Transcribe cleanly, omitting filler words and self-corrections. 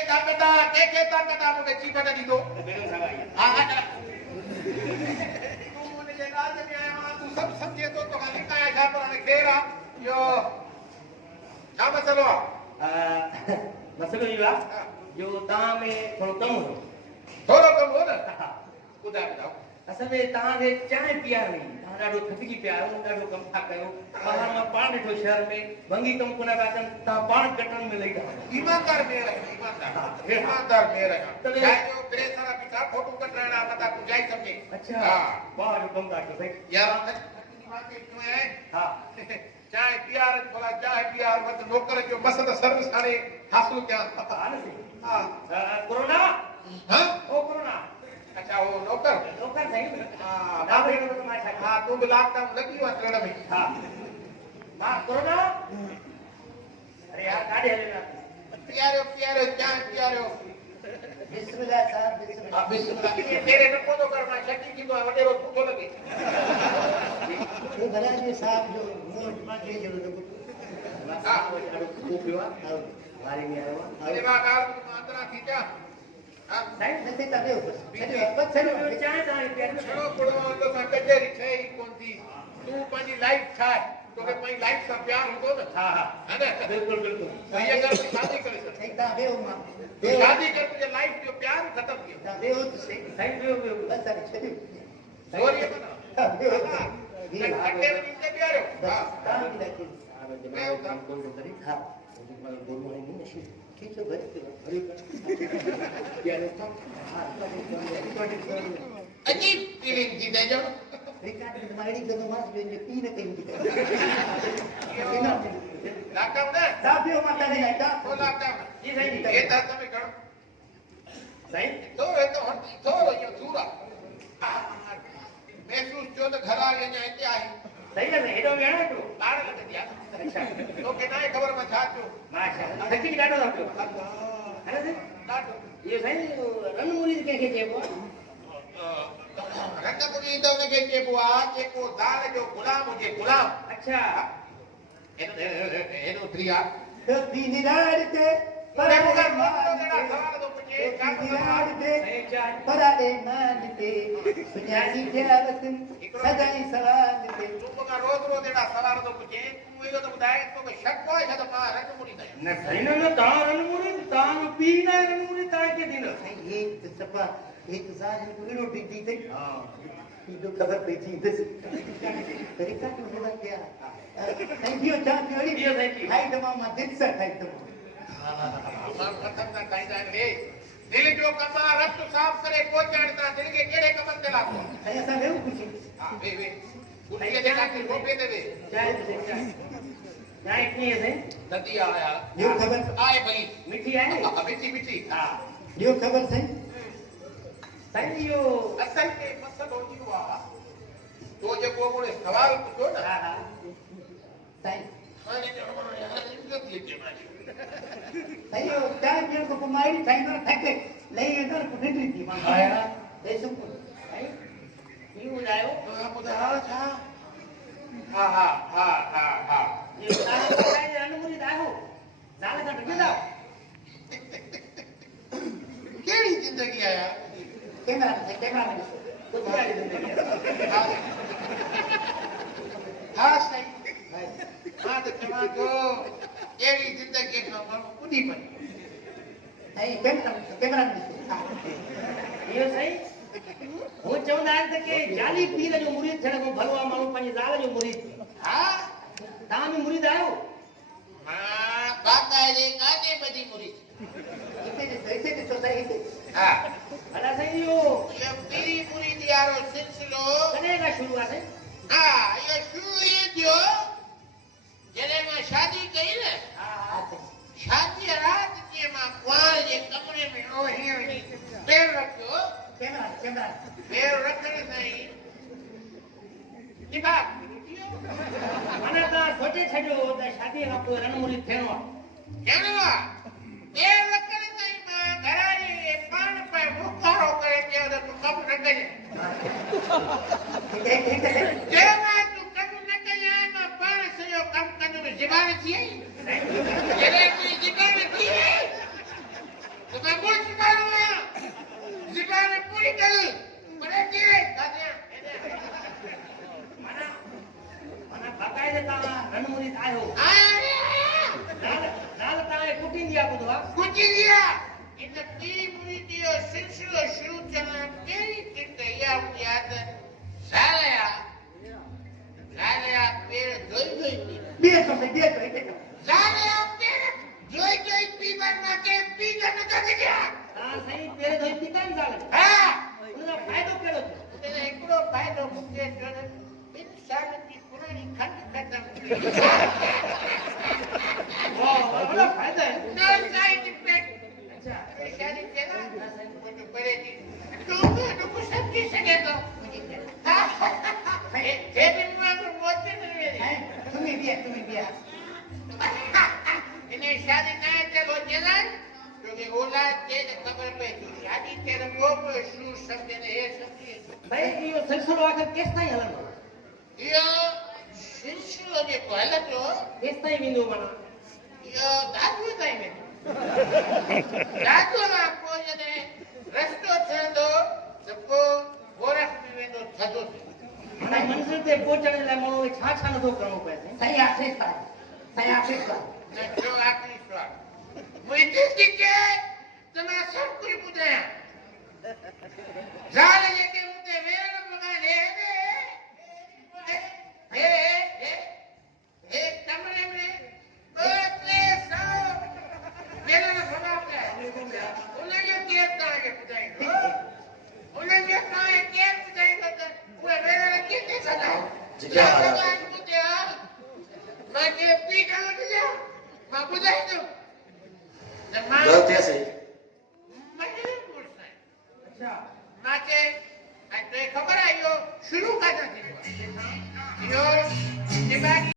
के ताकता मुझे चीपट दी दो हां हां तू मुझे राज में आया तू सब समझे तो खाली का है पर ने खेरा यो क्या मसलो मसलो ये जो ता में थोड़ो कम हो ना खुदा बताओ असल में ता ने चाय पिया नहीं ता डाडो थकजी पिया डाडो कम था कयो बाहर में पाण ॾिठो शहर में भंगी कम कोना बाकन ता पाण कटन में लई दा ईमानदार मेरा ईमानदार मेरा चाहे जो प्रेसरा पिता फोटो कटराना पता तू जाई समझे अच्छा हां बाहर जो कम काटो भाई यार दिमाग में क्यों है हां चाहे प्यार भला चाहे प्यार मत नौकर जो मसद सर्विस हाने हासिल क्या पता है ना हां कोरोना हां ओ कोरोना अच्छा वो नौकर सही हां ना भाई तो मैं हां तू ब्लॉक का लगी हुआ ट्रेड में हां मां कोरोना अरे यार गाड़ी हले ना प्यारे चाहे बिस्मिल्लाह साहब बिस्मिल्लाह बिस्मिल्लाह ये तेरे न को करना शक्ति की तो वडेरो फूटो लगे ये भला जी साहब जो मोट में के जो हां वो पिवा गाड़ी में आयो अरे बा कार मात्रा थी क्या हां नहीं नहीं तबे ऊपर बस चलो चाहे ता प्यार चलो पड़ो तो संकटे रिछे कौन थी तू पानी लाइफ था तो के पानी लाइफ से प्यार हो ना हां हां है ना बिल्कुल तो ये कर शादी करे सर नहीं ता बे मां शादी कर तुझे लाइफ जो प्यार खत्म किया ता बे हो तो सही बे बस अरे चलो और ये बता ये खट्टे में कितने प्यारे हो हां काम की लगी मैं काम कौन करी हां मैं बोलूं नहीं नशी ठीक है भाई अरे क्या रे तो अजीब फीलिंग थी दे जो रिकार्ड तुम्हारी तो मास जो पी न कहीं लॉकडाउन है साबियो माता नहीं आता तो लॉकडाउन जी सही ये था तुम्हें करो सही तो ये तो हट तो ये सूरा महसूस जो तो घर आ गए जाए क्या है सही है हेडो में है तो लाड़ लग दिया अच्छा तो के ना खबर में छा जो माशाल्लाह सच्ची काटो आप है ना लाड़ ये सही रणमुरी के चेबो रंगपुरी तो ने के बुआ के को दाल जो गुलाम मुझे गुलाम अच्छा एनो त्रिया तो दीनिरार के पर मुगर मोटो देना सवाल दो मुझे दीनिरार के पराले मान के सुन्यासी जावत सदाई सवाल के तुम का रोज देना सवाल दो मुझे तू ये तो बताए तो शक को है तो मां रंगपुरी नहीं न सही न ता रणमुरी ता पी न रणमुरी ता के दिन ये तो सपा एक साल को रोटी दी थी हां ये तो खबर पे थी दस तरीका तो होगा क्या थैंक यू चैंपियन हाय तमाम दिल से हाय तमाम हां खत्म का कायदा ले दिल जो कमा रब तो साफ करे को चढ़ता दिल के केड़े कमन चला को ऐसा है कुछ हां वे उनके देखा के रोके देवे चाय इतनी है नदी आया यो खबर आए भाई मीठी है मिठी हां यो खबर सही सही यो असल के मसल हो जी हुआ तो जे को कोने सवाल पूछो ना हां हां सही हाने जो यार इज्जत लेके मारी सही यो चाय पीण को कुमारी ठाइंदो ठके लई इधर कुठली थी मां आया ए सुन सही यू बुलायो हां बुधा था हां ये सारा बताई रणमुरी दाहो साला का ढके केड़ी जिंदगी आया कैमरा में कुछ नहीं जिंदगी हां सही हां तो जमा को केड़ी जिंदगी का कुनी पर नहीं कैमरा में ये सही वो चवंदा आहिनि के जाली पीर जो मुरीद थियण खां भलो आहे माण्हू पंहिंजी ज़ाल जो मुरीद हां तव्हां बि मुरीद आहियो हां बाकायदे काने बदी मुरीद हिते ॾिसो सही हां भला साईं इहो ये पीरी मुरीद यारो सिलसिलो कॾहिं खां शुरू आहे हां ये शुरू ही थियो जॾहिं मां शादी कई न हा शादी रात के मां कुआर जे कमरे में ओ ही पैर रखियो कैमरा पैर रखण नहीं दिमाग माना तव्हां सोचे छॾियो त शादीअ खां पोइ रणमुरी थियणो आहे कहणो आहे पैर रखण नहीं मां घरारी पाण पे मुखारो करे के तो कम न कजे जे मां तू कम न कजे मां पाण सयो कम कंदो ज़बान थी जॾहिं तू ज़बान थी कुचिलिया इन टीम वीडियो सिलसिलो शुरू थियण पहिरीं टिप इहा हूंदी आहे त ज़ालिया पेर धोई पी ज़ालिया पेर धोई पीवर मांखे पी न कढिया हां सही पेर धोई पीता न ज़ाल हा उनजो फ़ाइदो कहिड़ो थियो उनजो हिकिड़ो फ़ाइदो मूंखे थियो त 2 सालनि जी पुराणी खंड ख़तम थी वाह वॾा फ़ाइदा आहिनि नो साइड इफेक्ट अच्छा शादी थिए न मुंहिंजो परे जी तूं बि कुझु सम्झी सघे थो हे बि मूं मोचे न वेंदी तुम्ही बिया इन शादी न चलो जलन क्योंकि औलाद के खबर पए थी शादी थिए त को बि शुरू सम्झे न हे सम्झी भाई इहो सिलसिलो आखिर केसि ताईं हलंदो इहो सिलसिलो जेको हलंदो केसि ताईं वेंदो माना इहो दादू ताईं वेंदो दादू खां पोइ जॾहिं रस्तो थियंदो त पोइ गोरख में वेंदो थधो थी माना मंज़िल ते पहुचण लाइ माण्हू खे छा नथो करिणो पए सही आख़िरी सुवाल न जो आख़िरी सुवाल मुंहिंजी ज़िंदगी त मां सभु कुझु ॿुधायां ज़ाल जेके मूं ते वेरण लॻाइनि हे कमरे में 2-300 वेरण भॻा पिया उनजो केरु तव्हांखे ॿुधाईंदो उनजो तव्हांखे केरु ॿुधाईंदो त उहे वेरण किथे सदायो मांखे पी कान ॾिजो मां ॿुधाईंदुमि त मां अच्छा मांखे ऐं तोखे ख़बर आहे इहो शुरू कान थींदो आहे इहो दिमाग़ी